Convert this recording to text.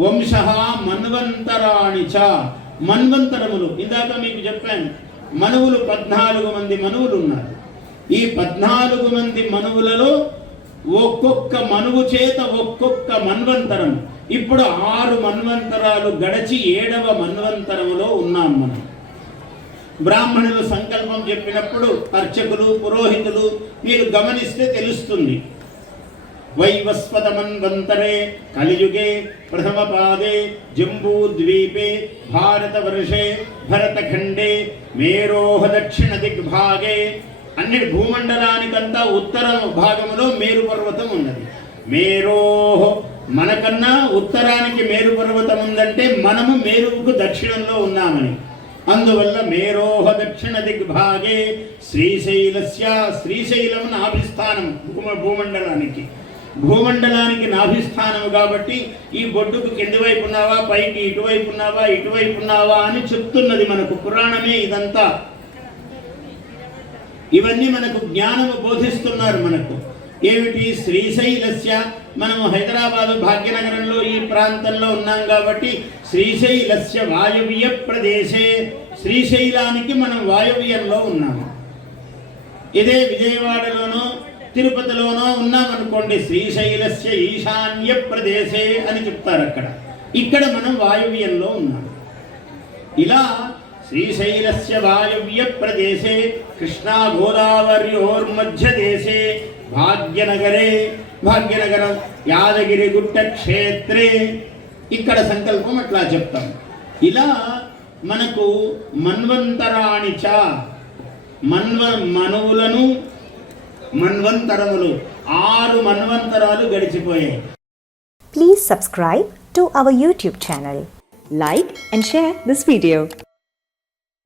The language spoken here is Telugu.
వంశ మన్వంతరాణి చ. మన్వంతరములు. ఇందాక మీకు చెప్పాను మనువులు పద్నాలుగు మంది మనువులు ఉన్నారు ఈ పద్నాలుగు మంది మనువులలో ఒక్కొక్క మనువు చేత ఒక్కొక్క మన్వంతరం. ఇప్పుడు ఆరు మన్వంతరాలు గడచి ఏడవ మన్వంతరములో ఉన్నాం మనం. బ్రాహ్మణులు సంకల్పం చెప్పినప్పుడు అర్చకులు పురోహితులు మీరు గమనిస్తే తెలుస్తుంది. వైవస్వతమన్వంతరే కలియుగే ప్రథమ పాదే జంబూద్వీపే భారతవర్షే భరతఖండే మేరోహ దక్షిణ దిగ్భాగే అన్నిటి భూమండలానికంతా ఉత్తర భాగంలో మేరు పర్వతం ఉన్నది. మేరోహ మనకన్నా ఉత్తరానికి మేరు పర్వతం ఉందంటే మనము మేరుకు దక్షిణంలో ఉన్నామని. అందువల్ల మేరోహ దక్షిణ దిగ్భాగే శ్రీశైలస్య శ్రీశైలం నాభిస్థానం భూమ భూమండలానికి. భూమండలానికి నాభిస్థానం కాబట్టి ఈ బొడ్డుకు కింది వైపు ఉన్నావా పైకి ఇటువైపు ఉన్నావా ఇటువైపు ఉన్నావా అని చెప్తున్నది మనకు పురాణమే ఇదంతా. ఇవన్నీ మనకు జ్ఞానము బోధిస్తున్నారు మనకు. ఏమిటి? శ్రీశైలస్య. మనము హైదరాబాదు భాగ్యనగరంలో ఈ ప్రాంతంలో ఉన్నాం కాబట్టి శ్రీశైలస్య వాయువ్య ప్రదేశే. శ్రీశైలానికి మనం వాయువ్యంలో ఉన్నాము. ఇదే విజయవాడలోనో తిరుపతిలోనో ఉన్నామనుకోండి శ్రీశైలస్య ఈశాన్య ప్రదేశే అని చెప్తారు అక్కడ. ఇక్కడ మనం వాయువ్యంలో ఉన్నాం. ఇలా శ్రీశైలస్య వాయువ్య ప్రదేశే కృష్ణా గోదావర్యోర్మధ్య దేశే భాగ్యనగరే భాగ్యనగరం యాదగిరిగుట్ట క్షేత్రే. ఇక్కడ సంకల్పం అట్లా చెప్తాం. ఇలా మనకు మన్వంతరాణి చ మన్వ మనువులను మన్వంతరములు ఆరు మన్వంతరాలు గడిచిపోయాయి Please subscribe to our YouTube channel. Like and share this video.